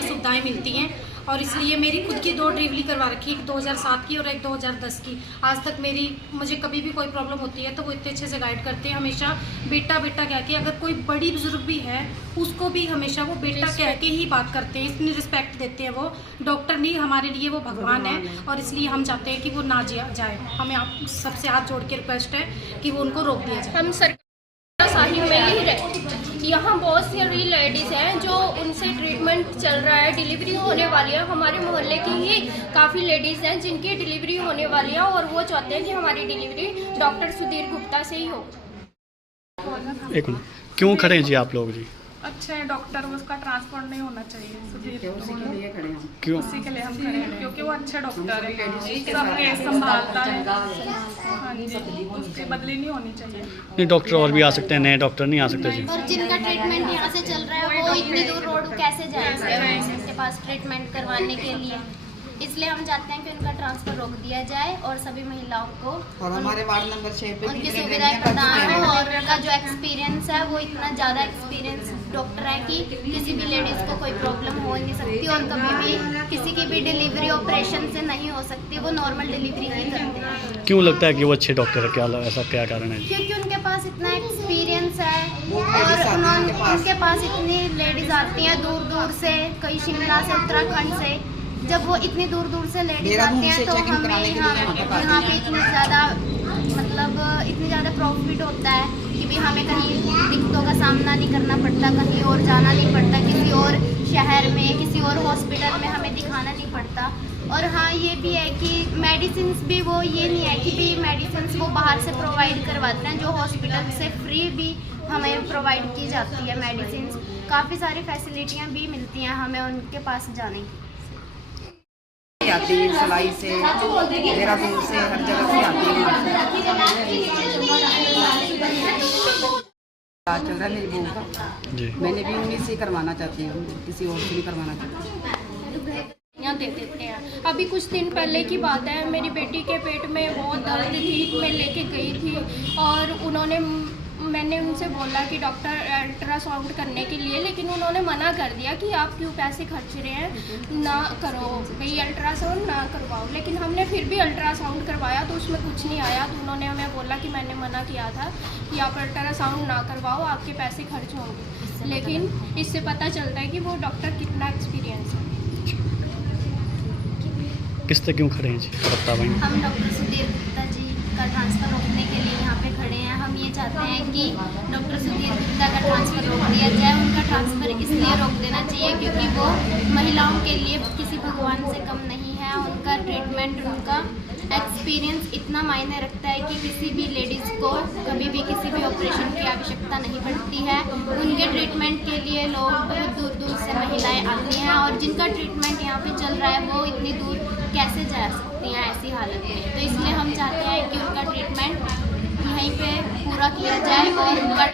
सुविधाएं मिलती हैं और इसलिए मेरी खुद की 2 डिलीवरी करवा रखी, एक 2007 की और एक 2010 की। आज तक मुझे कभी भी कोई प्रॉब्लम होती है तो वो इतने अच्छे से गाइड करते हैं, हमेशा बेटा बेटा कह के। अगर कोई बड़ी बुजुर्ग भी है उसको भी हमेशा वो बेटा कह के ही बात करते हैं, इतनी रिस्पेक्ट देते हैं। वो डॉक्टर नहीं, हमारे लिए वो भगवान है और इसलिए हम चाहते हैं कि वो ना जाए। हमें आप सबसे हाथ जोड़ के रिक्वेस्ट है कि वो उनको रोक दिया जाए। हम सरकार साहिब में ही रहते, यहाँ बहुत सारी लेडीज़ हैं जो उनसे ट्रीटमेंट चल रहा है, डिलीवरी होने वाली है। हमारे मोहल्ले की ही काफ़ी लेडीज़ हैं जिनकी डिलीवरी होने वाली है और वो चाहते हैं कि हमारी डिलीवरी डॉक्टर सुधीर गुप्ता से ही हो। एक मिनट, क्यों खड़े हैं जी आप लोग जी? अच्छे डॉक्टर, उसका ट्रांसफर नहीं होना चाहिए सुधीर, क्यों? उसी के लिए हम खड़े हैं क्योंकि वो अच्छे डॉक्टर है, सब केस संभालता है। हाँ जी, उसकी बदली नहीं होनी चाहिए। नहीं, डॉक्टर और भी आ सकते हैं, नए डॉक्टर नहीं आ सकते जी? और जिनका ट्रीटमेंट यहाँ से चल रहा है वो इतनी दूर रोड कैसे जाएंगे उनके पास ट्रीटमेंट करवाने के लिए? इसलिए हम चाहते हैं कि उनका ट्रांसफर रोक दिया जाए और सभी महिलाओं को और हमारे वार्ड नंबर 6 पे उनकी सुविधाएं प्रदान हो। और उनका जो एक्सपीरियंस है वो इतना ज़्यादा एक्सपीरियंस डॉक्टर है कि किसी भी लेडीज़ को कोई प्रॉब्लम हो नहीं सकती और कभी भी किसी की भी डिलीवरी ऑपरेशन से नहीं हो सकती, वो नॉर्मल डिलीवरी ही करते हैं। क्यों लगता है कि वो अच्छे डॉक्टर है? क्या ऐसा क्या कारण है? क्योंकि उनके पास इतना एक्सपीरियंस है और उनके पास इतनी लेडीज़ आती हैं दूर दूर से, कई शिमला से, उत्तराखंड से। जब वो इतनी दूर दूर से लेडीज आती हैं तो हमें यहाँ पे इतनी ज़्यादा प्रॉफिट होता है कि भी हमें कहीं दिक्कतों का सामना नहीं करना पड़ता, कहीं और जाना नहीं पड़ता, किसी और शहर में, किसी और हॉस्पिटल में हमें दिखाना नहीं पड़ता। और हाँ, ये भी है कि मेडिसिन्स भी वो ये नहीं है कि भी मेडिसिन्स वो बाहर से प्रोवाइड करवाते हैं, जो हॉस्पिटल से फ्री भी हमें प्रोवाइड की जाती है मेडिसिन्स। काफ़ी सारी फैसिलिटियाँ भी मिलती हैं हमें उनके पास जाने की। आती है सिलाई से, देहरादून से, हर जगह से आती है। चल रहा है मेरी बहू का जी, मैंने भी उन्हीं से करवाना चाहती हूँ, किसी और से नहीं करवाना चाहती। यहाँ दे देते हैं। अभी कुछ दिन पहले की बात है, मेरी बेटी के पेट में बहुत दर्द थी, मैं लेके गई थी और मैंने उनसे बोला कि डॉक्टर अल्ट्रासाउंड करने के लिए, लेकिन उन्होंने मना कर दिया कि आप क्यों पैसे खर्च रहे हैं, ना करो भाई अल्ट्रासाउंड, ना करवाओ। लेकिन हमने फिर भी अल्ट्रासाउंड करवाया तो उसमें कुछ नहीं आया, तो उन्होंने हमें बोला कि मैंने मना किया था कि आप अल्ट्रासाउंड ना करवाओ, आपके पैसे खर्च होंगे। लेकिन इससे पता चलता है कि वो डॉक्टर कितना एक्सपीरियंस है। किस तरह क्यों खड़े हैं जी? बता भाई। हम डॉक्टर सुधीर गुप्ता जी का ट्रांसफ़र रोकने के लिए यहाँ पे खड़े हैं। हम ये चाहते हैं कि डॉक्टर सुधीर गुप्ता का ट्रांसफ़र रोक दिया जाए। उनका ट्रांसफ़र इसलिए रोक देना चाहिए क्योंकि वो महिलाओं के लिए किसी भगवान से कम नहीं है। उनका ट्रीटमेंट, उनका एक्सपीरियंस इतना मायने रखता है कि किसी भी लेडीज़ को कभी भी किसी भी ऑपरेशन की आवश्यकता नहीं पड़ती है। उनके ट्रीटमेंट के लिए लोग बहुत दूर दूर से महिलाएं आती हैं और जिनका ट्रीटमेंट यहाँ पे चल रहा है वो इतनी दूर कैसे जा सकती हैं ऐसी हालत में। तो इसलिए हम चाहते हैं कि उनका ट्रीटमेंट यहीं पे पूरा किया जाए और उनका